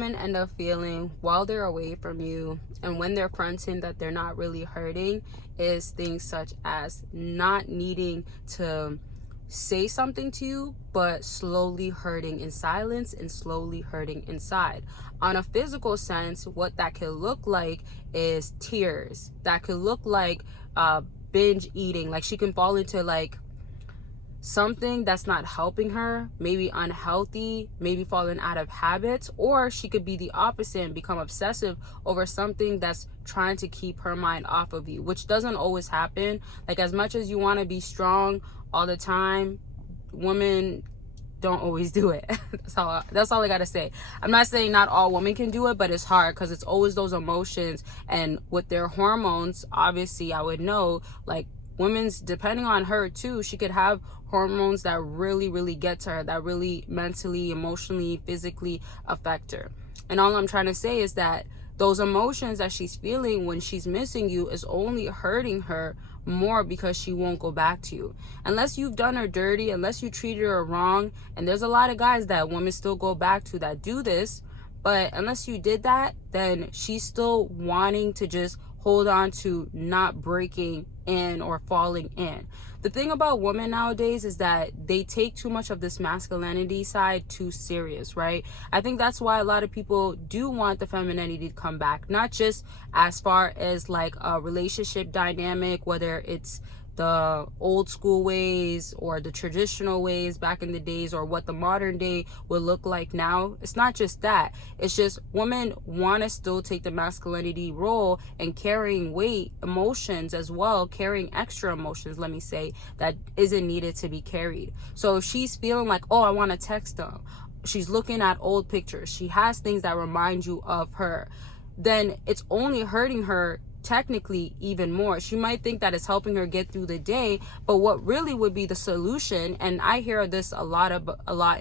women end up feeling while they're away from you and when they're fronting that they're not really hurting is things such as not needing to say something to you, but slowly hurting in silence and slowly hurting inside. On a physical sense, what that could look like is tears. That could look like binge eating. Like she can fall into like something that's not helping her, maybe unhealthy, maybe falling out of habits, or she could be the opposite and become obsessive over something that's trying to keep her mind off of you, which doesn't always happen. Like as much as you want to be strong all the time, women don't always do it. That's all I gotta say. I'm not saying not all women can do it, but it's hard because it's always those emotions, and with their hormones, obviously I would know, like women's, depending on her too, she could have hormones that really get to her, that really mentally, emotionally, physically affect her. And all I'm trying to say is that those emotions that she's feeling when she's missing you is only hurting her more because she won't go back to you. Unless you've done her dirty, unless you treated her wrong, and there's a lot of guys that women still go back to that do this, but unless you did that, then she's still wanting to just hold on to not breaking in or falling in. The thing about women nowadays is that they take too much of this masculinity side too serious, right? I think that's why a lot of people do want the femininity to come back, not just as far as like a relationship dynamic, whether it's the old school ways or the traditional ways back in the days, or what the modern day would look like now. It's not just that. It's just women want to still take the masculinity role and carrying weight, emotions as well, carrying extra emotions, let me say, that isn't needed to be carried. So if she's feeling like, oh, I want to text them, she's looking at old pictures, she has things that remind you of her, then it's only hurting her technically even more. She might think that it's helping her get through the day, but what really would be the solution, and I hear this a lot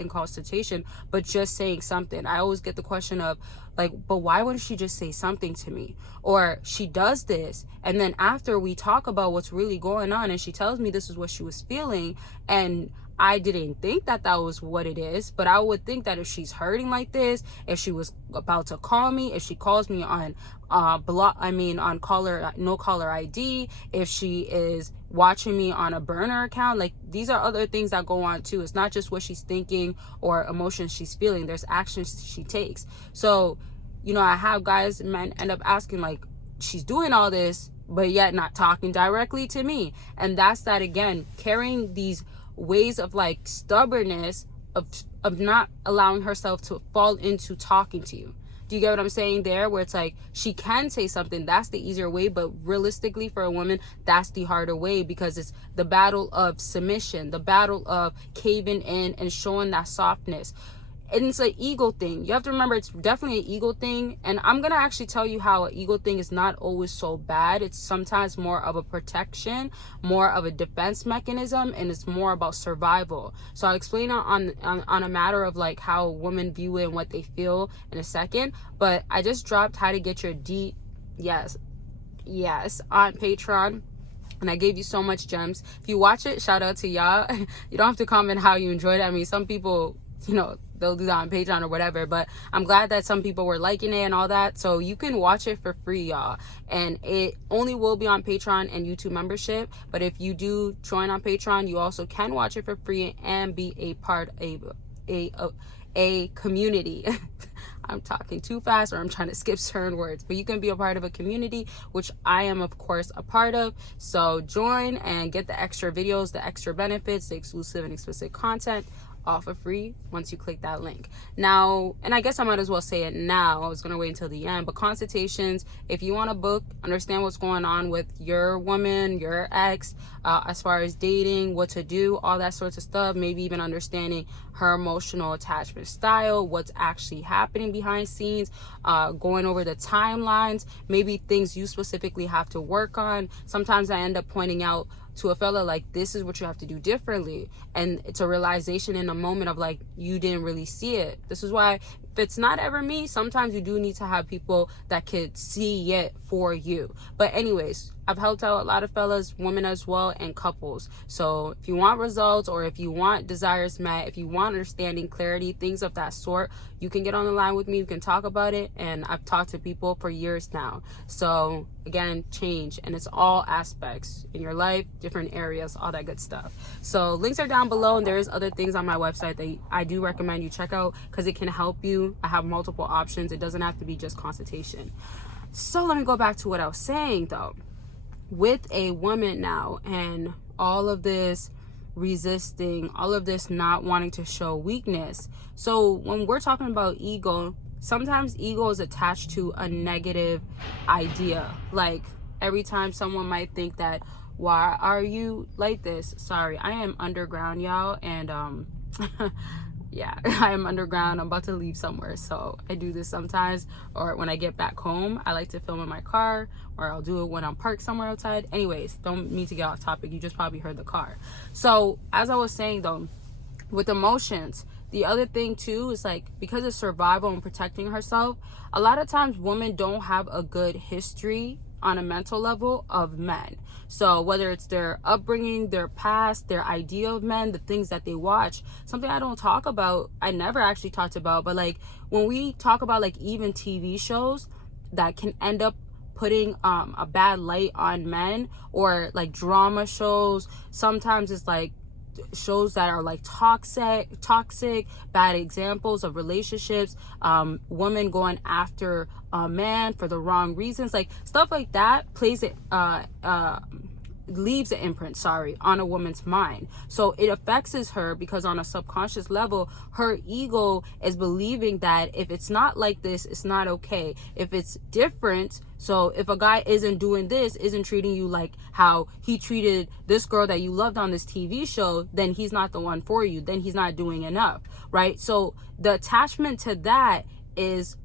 in consultation, but just saying something. I always get the question of like, but why wouldn't she just say something to me? Or she does this, and then after we talk about what's really going on and she tells me this is what she was feeling, and I didn't think that that was what it is, but I would think that if she's hurting like this, if she was about to call me, if she calls me on on caller, no caller ID, if she is watching me on a burner account, like these are other things that go on too. It's not just what she's thinking or emotions she's feeling. There's actions she takes. So, you know, I have guys, men end up asking like, she's doing all this, but yet not talking directly to me. And that's that again, carrying these ways of like stubbornness of not allowing herself to fall into talking to you. Do you get what I'm saying there? Where it's like she can say something, that's the easier way, but realistically for a woman, that's the harder way, because it's the battle of submission, the battle of caving in and showing that softness. And it's an ego thing. You have to remember, it's definitely an ego thing. And I'm going to actually tell you how an ego thing is not always so bad. It's sometimes more of a protection, more of a defense mechanism, and it's more about survival. So I'll explain on a matter of like how women view it and what they feel in a second. But I just dropped how to get your yes, on Patreon. And I gave you so much gems. If you watch it, shout out to y'all. You don't have to comment how you enjoyed it. I mean, some people, you know, they'll do that on Patreon or whatever, but I'm glad that some people were liking it and all that. So you can watch it for free, y'all, and it only will be on Patreon and YouTube membership. But if you do join on Patreon, you also can watch it for free and be a part of a community. I'm talking too fast, or I'm trying to skip certain words, but you can be a part of a community, which I am of course a part of. So join and get the extra videos, the extra benefits, the exclusive and explicit content, all for free once you click that link. Now, and I guess I might as well say it now, I was going to wait until the end, but consultations, if you want to book, understand what's going on with your woman, your ex, as far as dating, what to do, all that sorts of stuff, maybe even understanding her emotional attachment style, what's actually happening behind scenes, going over the timelines, maybe things you specifically have to work on. Sometimes I end up pointing out to a fella like, this is what you have to do differently, and it's a realization in a moment of like, you didn't really see it. This is why it's not ever me, sometimes you do need to have people that could see it for you. But anyways, I've helped out a lot of fellas, women as well, and couples. So if you want results, or if you want desires met, if you want understanding, clarity, things of that sort, you can get on the line with me. We can talk about it. And I've talked to people for years now. So again, change, and it's all aspects in your life, different areas, all that good stuff. So links are down below, and there's other things on my website that I do recommend you check out, because it can help you. I have multiple options. It doesn't have to be just consultation. So let me go back to what I was saying though. With a woman now, and all of this resisting, all of this not wanting to show weakness. So when we're talking about ego, sometimes ego is attached to a negative idea. Like every time someone might think that, why are you like this? Sorry, I am underground, y'all, and yeah, I am underground. I'm about to leave somewhere, so I do this sometimes. Or when I get back home, I like to film in my car, or I'll do it when I'm parked somewhere outside. Anyways, don't mean to get off topic. You just probably heard the car. So as I was saying though, with emotions, the other thing too is like, because of survival and protecting herself, a lot of times women don't have a good history on a mental level of men. So whether it's their upbringing, their past, their idea of men, the things that they watch, something I don't talk about, I never actually talked about, but like when we talk about like even TV shows that can end up putting a bad light on men, or like drama shows, sometimes it's like shows that are like toxic, bad examples of relationships, women going after a man for the wrong reasons, like stuff like that plays it leaves an imprint, on a woman's mind. So it affects her, because on a subconscious level, her ego is believing that if it's not like this, it's not okay. If it's different, so if a guy isn't doing this, isn't treating you like how he treated this girl that you loved on this TV show, then he's not the one for you. Then he's not doing enough, right? So the attachment to that is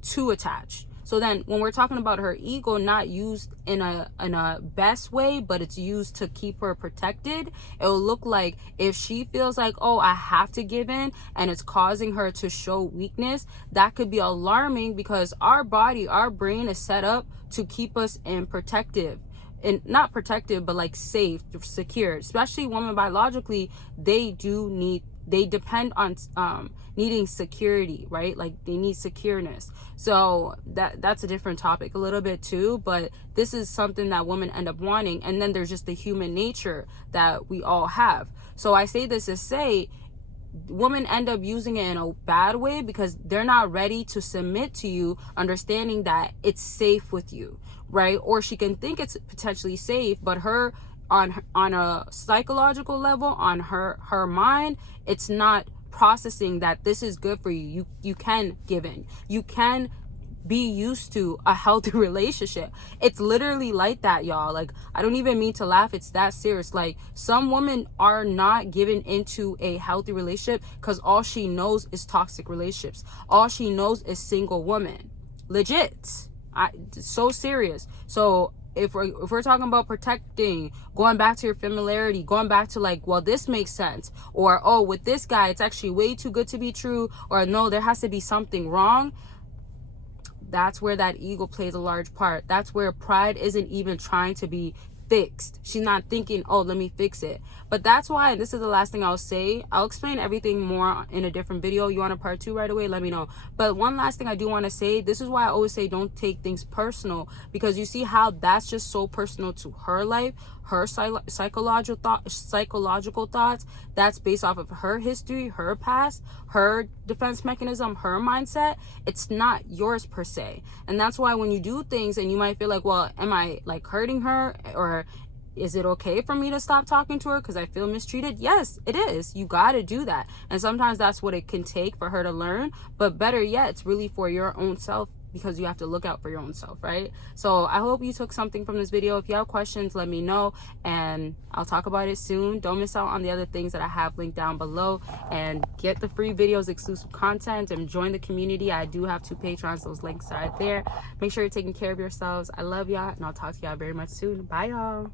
too attached. So then when we're talking about her ego not used in a best way, but it's used to keep her protected, it'll look like if she feels like, oh, I have to give in, and it's causing her to show weakness, that could be alarming, because our body, our brain is set up to keep us in protective. And not protective, but like safe, secure. Especially women biologically, they depend on needing security, right? Like they need secureness. So that's a different topic a little bit too, but this is something that women end up wanting. And then there's just the human nature that we all have. So I say this to say, women end up using it in a bad way, because they're not ready to submit to you, understanding that it's safe with you, right? Or she can think it's potentially safe, but her on a psychological level, on her mind, it's not processing that this is good for you. You can give in. You can be used to a healthy relationship. It's literally like that, y'all. Like, I don't even mean to laugh. It's that serious. Like, some women are not given into a healthy relationship because all she knows is toxic relationships. All she knows is single woman. Legit. So serious. So if we're talking about protecting, going back to your familiarity, going back to like, well, this makes sense, or oh, with this guy it's actually way too good to be true, or no, there has to be something wrong, that's where that ego plays a large part. That's where pride isn't even trying to be fixed. She's not thinking, oh, let me fix it. But that's why, and this is the last thing I'll say, I'll explain everything more in a different video. You want a part 2 right away, let me know. But one last thing I do want to say, this is why I always say don't take things personal, because you see how that's just so personal to her life, her psychological thoughts, that's based off of her history, her past, her defense mechanism, her mindset. It's not yours per se. And that's why when you do things and you might feel like, well, am I like hurting her, or is it okay for me to stop talking to her because I feel mistreated? Yes, it is. You got to do that. And sometimes that's what it can take for her to learn. But better yet, it's really for your own self, because you have to look out for your own self, right? So I hope you took something from this video. If you have questions, let me know, and I'll talk about it soon. Don't miss out on the other things that I have linked down below, and get the free videos, exclusive content, and join the community. I do have 2 patrons. Those links are there. Make sure you're taking care of yourselves. I love y'all, and I'll talk to y'all very much soon. Bye, y'all.